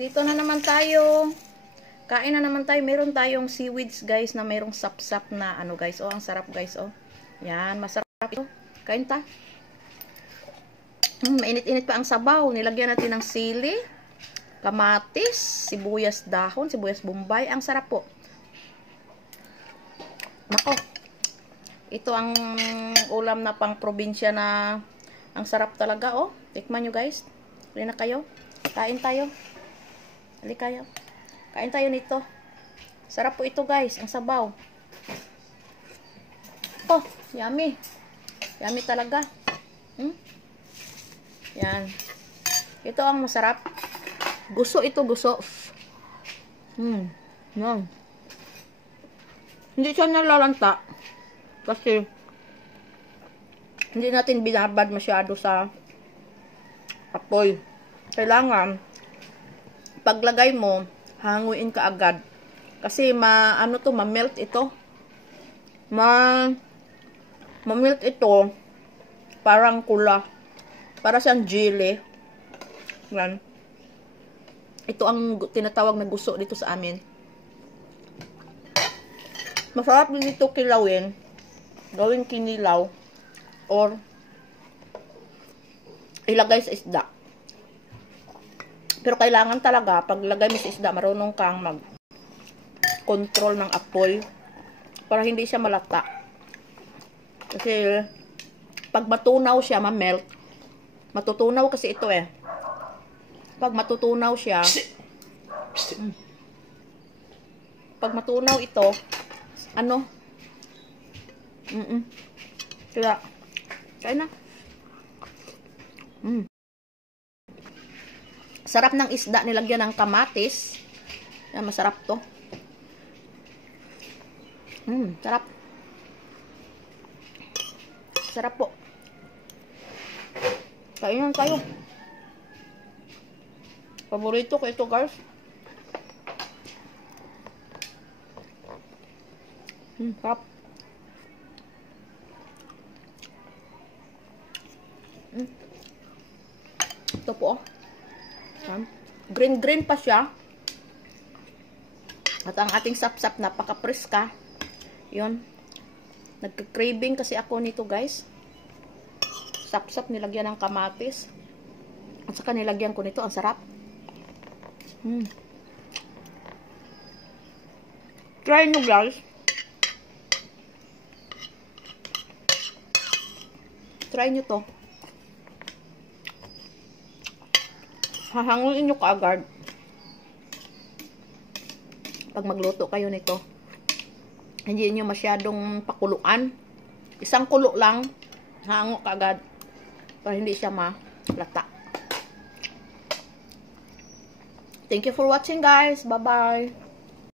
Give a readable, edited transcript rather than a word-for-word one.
Dito na naman tayo. Kain na naman tayo. Meron tayong seaweeds, guys, na mayroong sap-sap na ano, guys. Oh, ang sarap, guys, oh. Yan, masarap ito. Kain ta. Mainit-init pa ang sabaw. Nilagyan natin ng sili, kamatis, sibuyas dahon, sibuyas bombay. Ang sarap po. Nako. Ito ang ulam na pang probinsya na ang sarap talaga, oh. Tikman nyo, guys. Hali na kayo. Kain tayo. Hali kayo. Kain tayo nito. Sarap po ito, guys. Ang sabaw. Oh, yummy. Yummy talaga. Yan. Ito ang masarap. Gusto ito, gusto. Yan. Hindi siya nalalanta. Kasi hindi natin binabad masyado sa apoy. Kailangan paglagay mo, hanguin ka agad. Kasi ma-melt ito. Ma-melt ito parang kula. Para siyang jelly. Yan. Ito ang tinatawag na gusto dito sa amin. Masarap din ito kilawin. Gawin kinilaw. Or ilagay sa isda. Pero kailangan talaga, pag lagay mo sa isda, marunong kang mag-control ng apoy. Para hindi siya malata. Kasi pag matunaw siya, ma-melt. Matutunaw kasi ito eh. Pag matutunaw siya, pag matunaw ito, ano? Kaya, kaya na. Sarap ng isda, nilagyan ng kamatis. Yan, masarap to. Sarap. Sarap po. Kainan tayo. Paborito ko ito, guys. Sarap. Ito po. Green pa siya. At ang ating sapsap, napaka-preska. Yun. Nagka-craving kasi ako nito, guys. Sapsap, nilagyan ng kamatis. At saka nilagyan ko nito. Ang sarap. Try nyo, guys. Try nyo to. Hahanguin nyo kaagad. Pag magluto kayo nito. Hindi nyo masyadong pakuluan. Isang kulo lang. Hango kaagad. Para hindi siya malata. Thank you for watching, guys. Bye-bye.